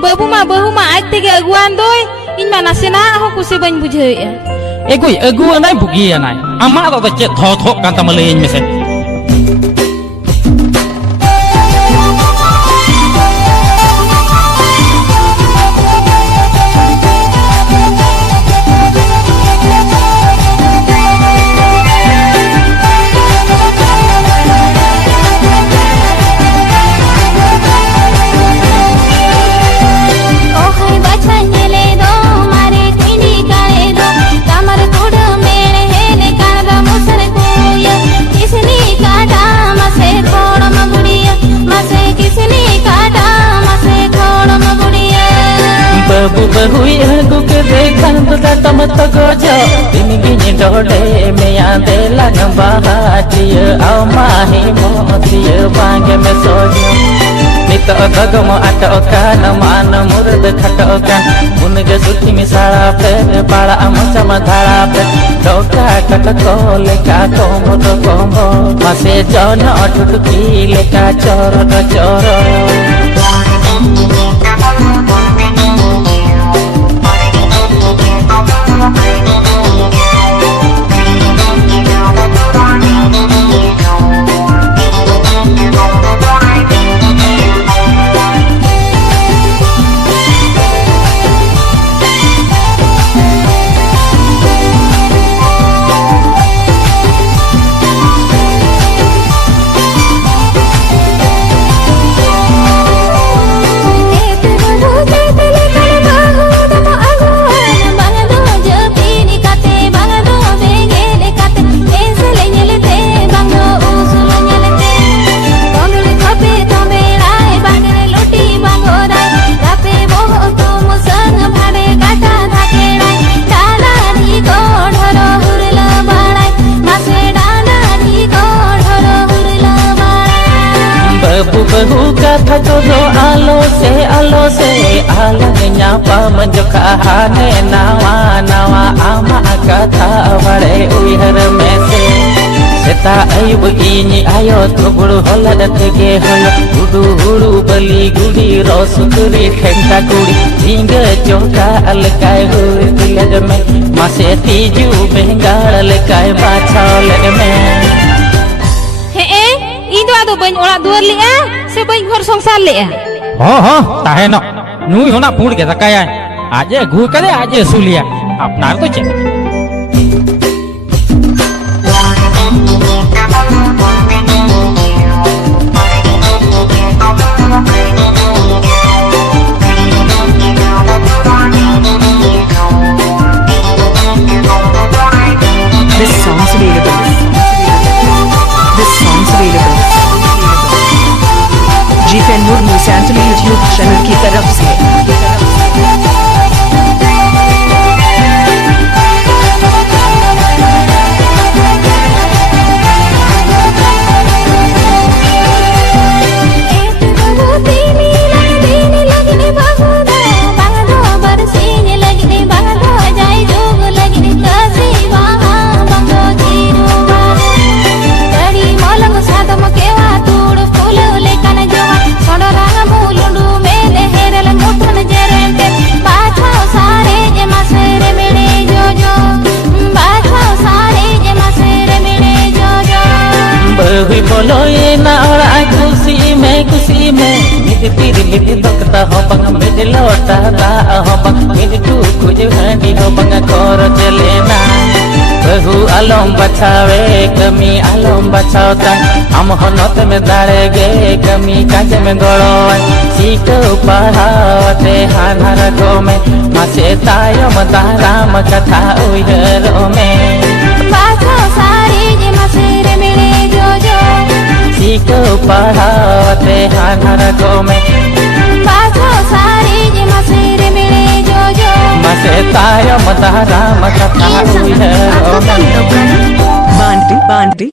bahu ma aj tege aguan doi in mana sena ho kusi ban bujhe ya egui agu anai bugi anai ama da che tho tho kan ta malein mese बबू बहु अगु के देखा तम तक दिन गिन डोडे में आदे लग बहाटिय आओ माही मोतिय बांग में सोजो नित अगम अटका न मान मुर्द खटका मुनगे सुठी मिसाड़ा पे पाड़ा अमचम धाड़ा पे डोका कटको लेका कोमो कोमो मासे जन अटुटकी लेका चोर चोर बबू बहु कथा तो आलो से आलगन्या पामन जो कहाने नवा नवा आमा कथा बड़े उहर में से सेता अयुब इनी आयो तो बुड़ होला दतगे होला गुडू गुडू बली गुडी रोसुतरी ठेंटा गुडी झिंग जोका अलकाय हुर दिलग में मासे तीजू बेंगाड़ लकाय बाछाल में Indo ado bañ orak duar lea se bañ hor songsar lea ho tahe no nui hona pur ke takaya aje gu kare aje sulia apnar to che This song's available. जीफेन मुर्मू सैंटली यूट्यूब चैनल की तरफ से हुई बोलो ये ना और खुशी में मिद पीर मिद दकता हो बंग मिद लोटा दा हो बंग मिद तू कुछ हंडी हो बंग कोर चले ना बहु आलम बचावे कमी आलम बचावता हम होनत में दाड़े गे कमी काज में गड़ो सीख पढ़ावते हानर गो में मासे तायम ताराम कथा उहरो में सीख पढ़ावते हानर गो में मसे तायम ताराम कथा उहरो में बांटी